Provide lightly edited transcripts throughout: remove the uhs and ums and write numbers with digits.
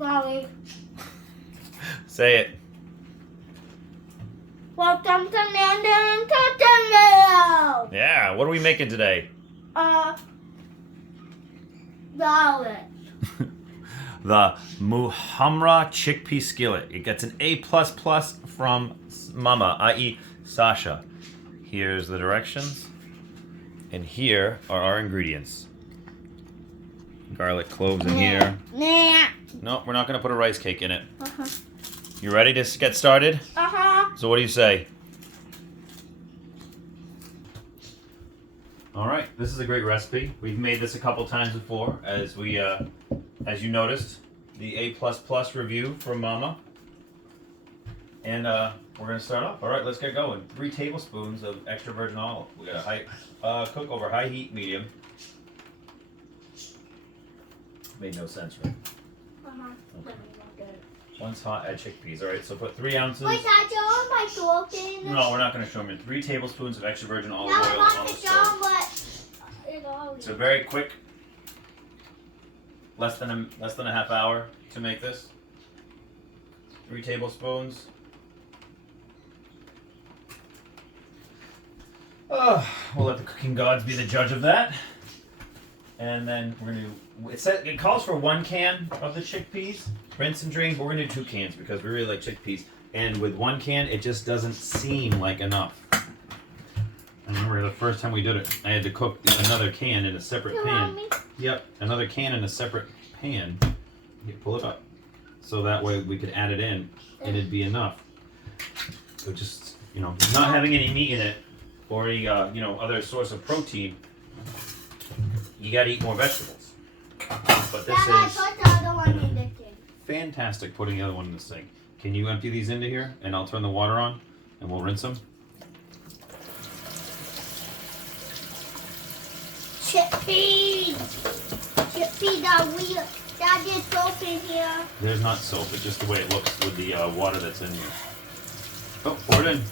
Sorry. Say it. Welcome to Landon video. Yeah, what are we making today? Garlic. The Muhammara Chickpea Skillet. It gets an A++ from Mama, i.e. Sasha. Here's the directions. And here are our ingredients. Garlic cloves in here. Nah. No, we're not going to put a rice cake in it. You ready to get started? So what do you say? All right, this is a great recipe. We've made this a couple times before, as you noticed, the A++ review from Mama. And we're gonna start off. All right, let's get going. 3 tablespoons of extra virgin olive. We gotta cook over high heat, medium. Made no sense, right? Okay. Once hot, add chickpeas. All right, so put 3 ounces. Wait, I show my talking. No, we're not going to show them. 3 tablespoons of extra virgin olive oil No, on the stove. It's a very quick, less than a half hour to make this. 3 tablespoons. Oh, we'll let the cooking gods be the judge of that. And then we're going to, it calls for 1 can of the chickpeas. Rinse and drain, but we're going to do 2 cans because we really like chickpeas. And with 1 can, it just doesn't seem like enough. I remember the first time we did it, I had to cook another can in a separate pan. Yep, another can in a separate pan. You pull it up. So that way we could add it in and it'd be enough. So just, not having any meat in it or any, other source of protein, you got to eat more vegetables. But this is fantastic putting the other one in the sink. Can you empty these into here and I'll turn the water on and we'll rinse them? Chickpeas! Chickpeas, there's soap in here. There's not soap, it's just the way it looks with the water that's in here. Oh, pour it in.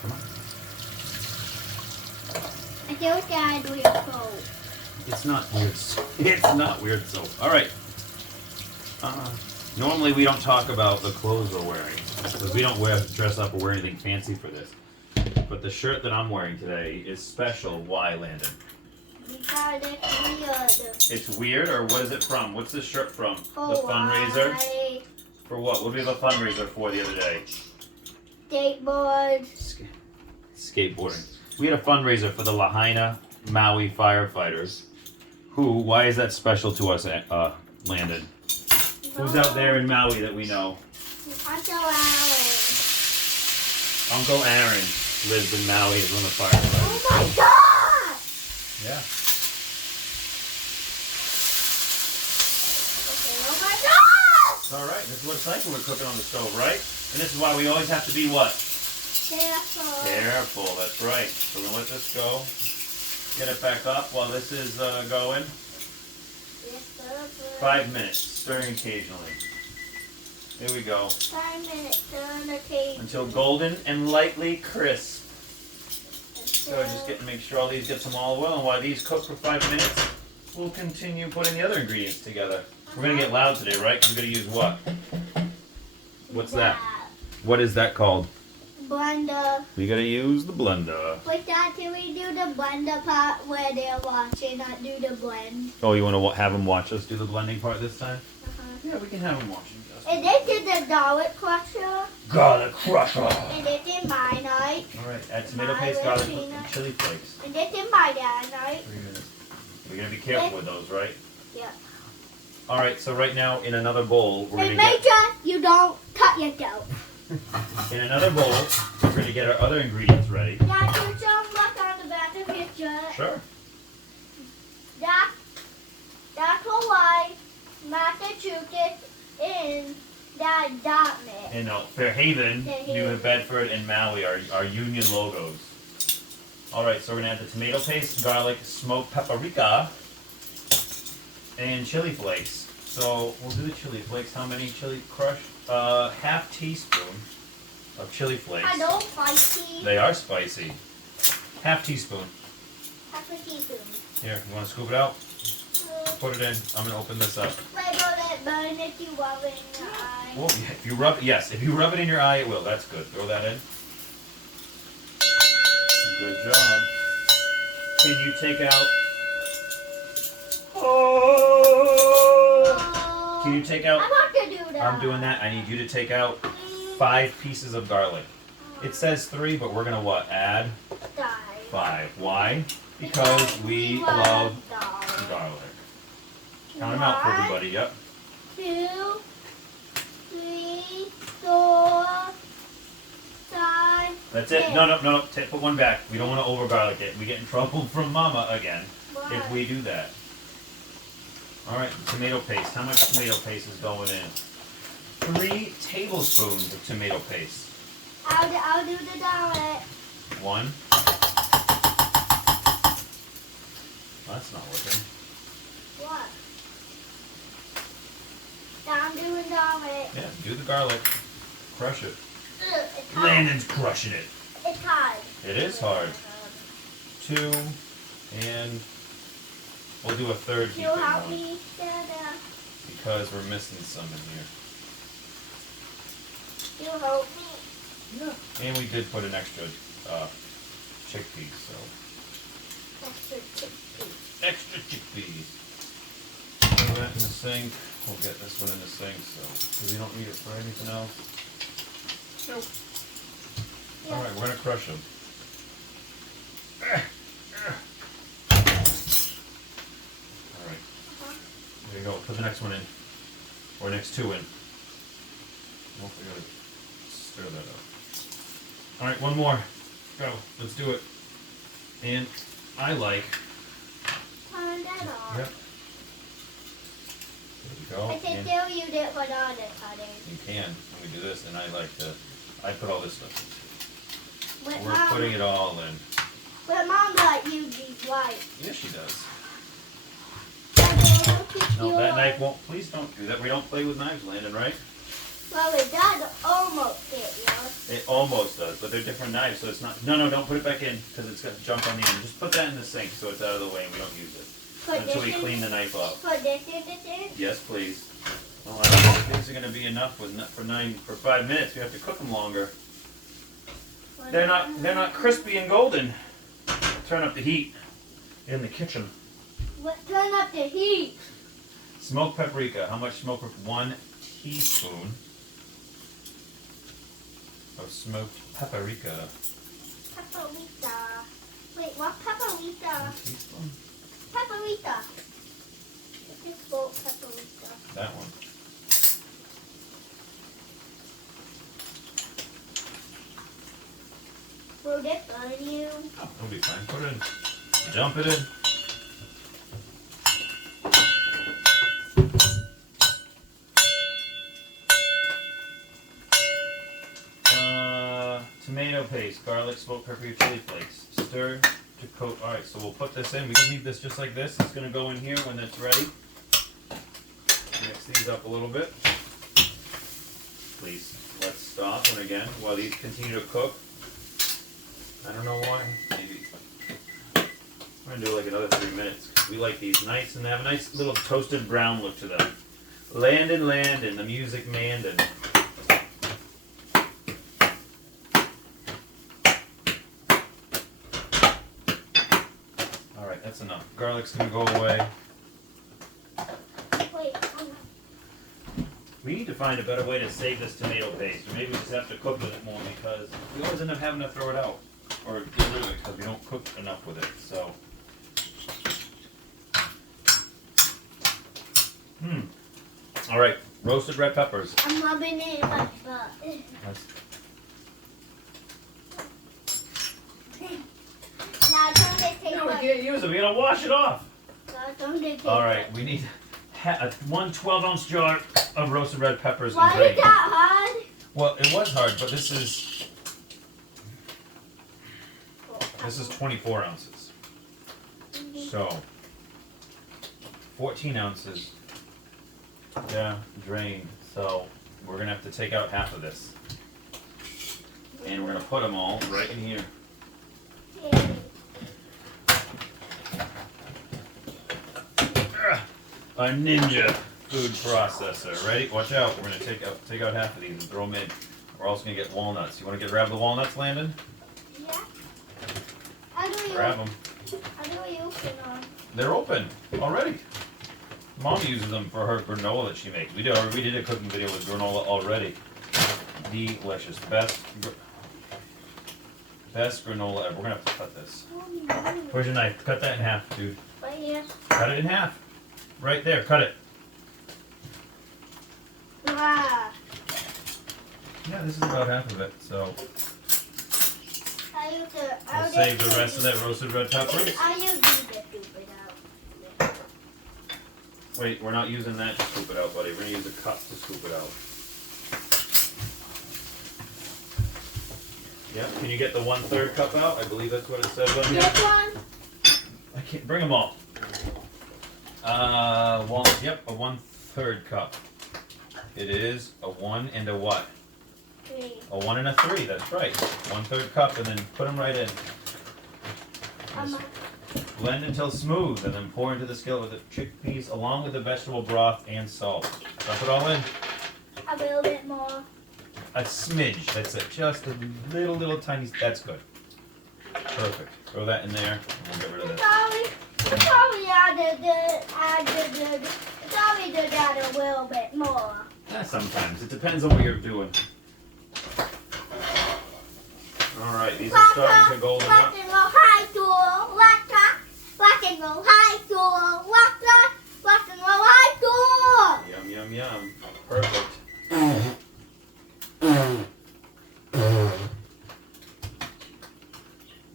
Come on. I feel like I had weird soap. It's not weird. It's not weird soap. All right. Normally we don't talk about the clothes we're wearing because we don't dress up or wear anything fancy for this. But the shirt that I'm wearing today is special. Why, Landon? Because it's weird. It's weird, or what is it from? What's this shirt from? Oh, the fundraiser? why? For what? What did we have a fundraiser for the other day? Skateboards. Skateboarding. We had a fundraiser for the Lahaina Maui firefighters. Why is that special to us, Landon? Who's out there in Maui that we know? Uncle Aaron. Uncle Aaron lives in Maui as one of the firefighters. Oh my God! Yeah. Okay, oh my God! It's all right. This is what it's like when we're cooking on the stove, right? And this is why we always have to be what? Careful. Careful, that's right. So we're going to let this go. Get it back up while this is going. 5 minutes, stirring occasionally. Here we go. 5 minutes, stirring occasionally. Until golden and lightly crisp. So just make sure all these get some olive oil, and while these cook for 5 minutes, we'll continue putting the other ingredients together. We're going to get loud today, right? We're going to use what? What's that? What is that called? Blender. We got to use the blender. Wait, Dad, can we do the blender part where they're watching, not do the blend? Oh, you want to have them watch us do the blending part this time? Uh-huh. Yeah, we can have them watching. And they did the garlic crusher. Garlic crusher. And they did my night. All right, add tomato paste, garlic, and chili flakes. And they did my dad night. 3 minutes. We're going to be careful with those, right? Yeah. All right, so right now in another bowl, we're going to make sure you don't cut yourself. In another bowl, we're going to get our other ingredients ready. Dad, can you show them what's on the back of your shirt? Sure. That's Hawaii, Massachusetts, and Dartmouth. And Fairhaven, New Bedford, and Maui are union logos. All right, so we're going to add the tomato paste, garlic, smoked paprika, and chili flakes. So we'll do the chili flakes. How many chili crush? Half teaspoon of chili flakes. I know spicy. They are spicy. Half teaspoon. Half a teaspoon. Here, you want to scoop it out? Put it in. I'm gonna open this up. Wait, will it burn if you rub it in your eye? Well, if you rub, yes, if you rub it in your eye, it will. That's good. Throw that in. Good job. Can you take out? Oh! Can you take out? I want to do that. I'm doing that. I need you to take out 5 pieces of garlic. It says 3, but we're gonna what? Add 5. Why? Because we love garlic. Count them out for everybody. Yep. 2, 3, 4, 5. That's it. 6. No. Put one back. We don't want to over garlic it. We get in trouble from Mama again if we do that. All right, tomato paste. How much tomato paste is going in? 3 tablespoons of tomato paste. I'll do the garlic. 1. That's not working. What? Now I'm doing garlic. Yeah, do the garlic. Crush it. It's hard. Landon's crushing it. It's hard. It is hard. 2, and we'll do a third heap You help one me, Dada. because we're missing some in here. You help me. Yeah. And we did put an extra chickpeas, so Extra chickpea. extra chickpeas. Throw that in the sink. We'll get this one in the sink, so because we don't need it for anything else. Nope. Yeah. All right, we're gonna crush them. All right. There you go. Put the next one in, or next 2 in. Oh, we gotta stir that up. All right, one more. Go. Let's do it. And I like. Turn that on. Yep. There we go. I can And still use it for the other cutting. you can when we do this, and I like to. I put all this stuff in. But We're Mom, putting it all in. but Mom like use these white. Yes, she does. No, No, that knife won't. Please don't do that. We don't play with knives, Landon, right? Well, it does almost fit, yes. It almost does, but they're different knives, so it's not. No, don't put it back in because it's got junk on the end. Just put that in the sink so it's out of the way and we don't use it until we clean the knife up. Put this in the sink? Yes, please. Well, I don't know if these are going to be enough for 5 minutes. We have to cook them longer. They're not crispy and golden. Turn up the heat in the kitchen. Turn up the heat. Smoked paprika. How much smoked paprika? 1 teaspoon of smoked paprika. Paprika. Wait, what paprika? 1 teaspoon? Paprika. It's called paprika. That one. Will this burn you? Oh, it'll be fine. Put it in. Dump it in. Tomato paste, garlic, smoked paprika, chili flakes. Stir to coat. All right, so we'll put this in. We can leave this just like this. It's going to go in here when it's ready. Mix these up a little bit. Please, let's stop. And again, while these continue to cook. I don't know why. Maybe. We're going to do like another 3 minutes. We like these nice and they have a nice little toasted brown look to them. Landon, the music Mandon. Alright, that's enough. Garlic's going to go away. Wait, We need to find a better way to save this tomato paste. Or maybe we just have to cook with it more because we always end up having to throw it out. Or get rid of it because we don't cook enough with it. So. Alright, roasted red peppers. I'm rubbing it in my butt. Now turn the tape No, we up. can't use it. We gotta wash it off. Now turn the tape Alright, up. we need one 12-ounce jar of roasted red peppers. Why and is gravy. that hard? Well, it was hard, but this is 24 ounces. So 14 ounces. Yeah, drained. So we're gonna have to take out half of this, and we're gonna put them all right in here. our ninja food processor. Ready? Watch out. We're gonna take out half of these and throw them in. We're also gonna get walnuts. You want to grab the walnuts, Landon? Yeah. How do you? Grab them. How do you open them? They're open already. Mom uses them for her granola that she makes. We did a cooking video with granola already. Delicious. Best granola ever. We're gonna have to cut this. Where's your knife? Cut that in half, dude. Right here. Cut it in half. Right there. Cut it. Wow. Yeah, this is about half of it. So I'll we'll save the rest of that roasted red peppers. I'll use the stupid out. Wait, we're not using that to scoop it out, buddy. We're gonna use a cup to scoop it out. Yep. Can you get the 1/3 cup out? I believe that's what it says on here. This one? I can't bring them all. Yep, a 1/3 cup. It is a 1 and a what? 3. A 1 and a 3. That's right. 1/3 cup, and then put them right in. Blend until smooth, and then pour into the skillet with the chickpeas, along with the vegetable broth and salt. Dump it all in. A little bit more. A smidge. That's it. Just a little tiny. That's good. Perfect. Throw that in there, and we'll get rid of this. Probably did add a little bit more. Yeah, sometimes. It depends on what you're doing. Alright, these are starting to golden up. Rock and roll high school, rock and roll high school, rock and roll high school. Yum, yum, yum. Perfect.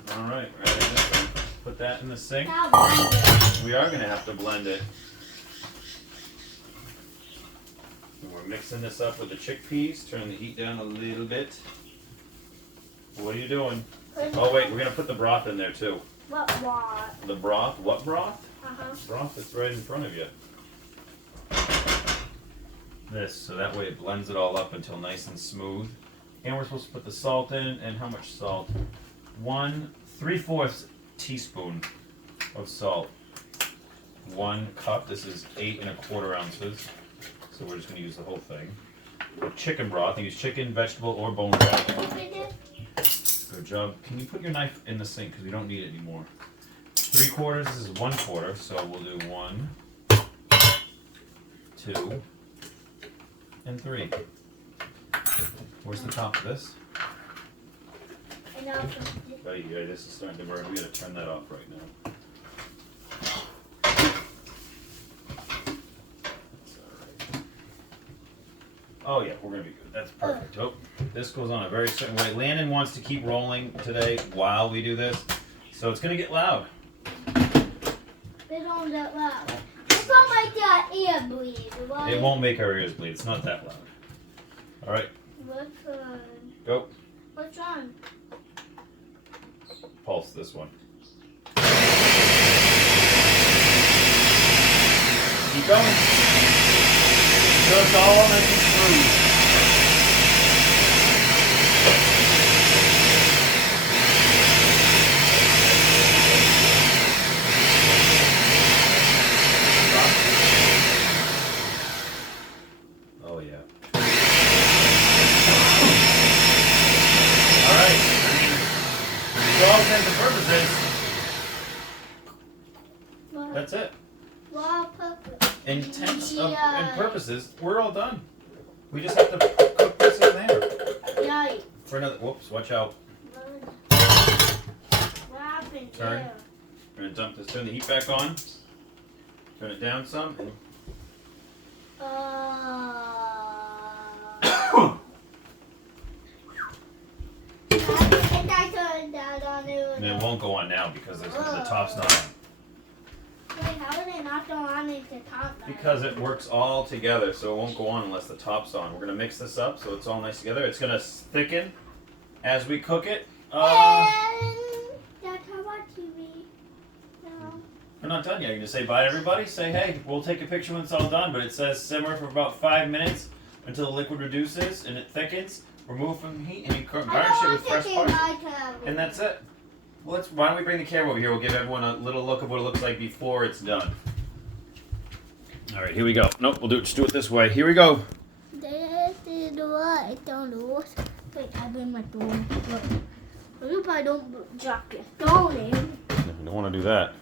Alright, we're adding this one. Put that in the sink. Now blend it. We are going to have to blend it. And we're mixing this up with the chickpeas. Turn the heat down a little bit. What are you doing? Oh wait, we're going to put the broth in there too. What? The broth? What broth? Uh-huh. Broth that's right in front of you. This, so that way it blends it all up until nice and smooth. And we're supposed to put the salt in, and how much salt? 3/4 teaspoon of salt. 1 cup, this is 8 1/4 ounces. So we're just going to use the whole thing. Chicken broth, you use chicken, vegetable, or bone broth. Open it. Good job. Can you put your knife in the sink because we don't need it anymore? 3/4, this is 1/4, so we'll do 1, 2, and 3. Where's the top of this? And I'll put it. Oh, yeah, this is starting to burn. We gotta turn that off right now. That's alright. Oh yeah, we're gonna be good. That's perfect. Oh, this goes on a very certain way. Landon wants to keep rolling today while we do this, so it's gonna get loud. They don't get loud. It's not like that ear bleed, right? It won't make our ears bleed. It's not that loud. All right, Which one? go. Which one? Pulse this one. Keep going. Until it's all nice and smooth. Oh yeah. All right. For all intents and purposes, What? that's it. What purpose? Intents Yeah. and purposes, we're all done. We just have to cook this in there Yikes. for another. Whoops! Watch out. What happened Turn. there? We're gonna dump this. Turn the heat back on. Turn it down some. And I think I turned that on it. and it won't go on now because the top's not on. Wait, how would it not go on if the top? Because it works all together, so it won't go on unless the top's on. We're gonna mix this up so it's all nice together. It's gonna thicken as we cook it. That's how much TV. No. We're not done yet. You're gonna say bye to everybody. Say hey, we'll take a picture when it's all done. But it says simmer for about 5 minutes until the liquid reduces and it thickens. Remove from heat and you garnish it with fresh parsley. And that's it. Well, why don't we bring the camera over here? We'll give everyone a little look of what it looks like before it's done. All right, here we go. Nope, we'll just do it this way. Here we go. This is what I don't know. Wait, I bring my phone. Look. What if I don't drop your phone in? You don't want to do that.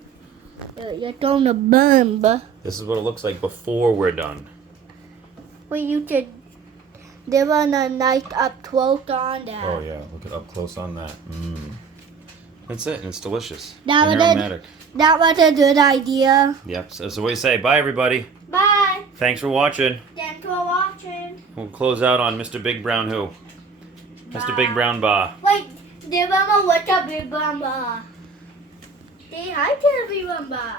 You're throwing a bomb. This is what it looks like before we're done. Well, you should. There was a nice up close on that. Oh yeah, look at up close on that. That's it, and it's delicious. That and was aromatic. That was a good idea. Yep. So that's the way to say. Bye, everybody. Bye. Thanks for watching. Thanks for watching. We'll close out on Mr. Big Brown who? Mr. Big Brown Bah. Wait, there was a what's up, Big Brown Bah? Say hi to everyone, Bah.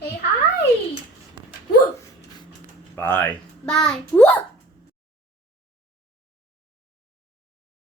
Say hi. Woo. Bye. Bye. Woo.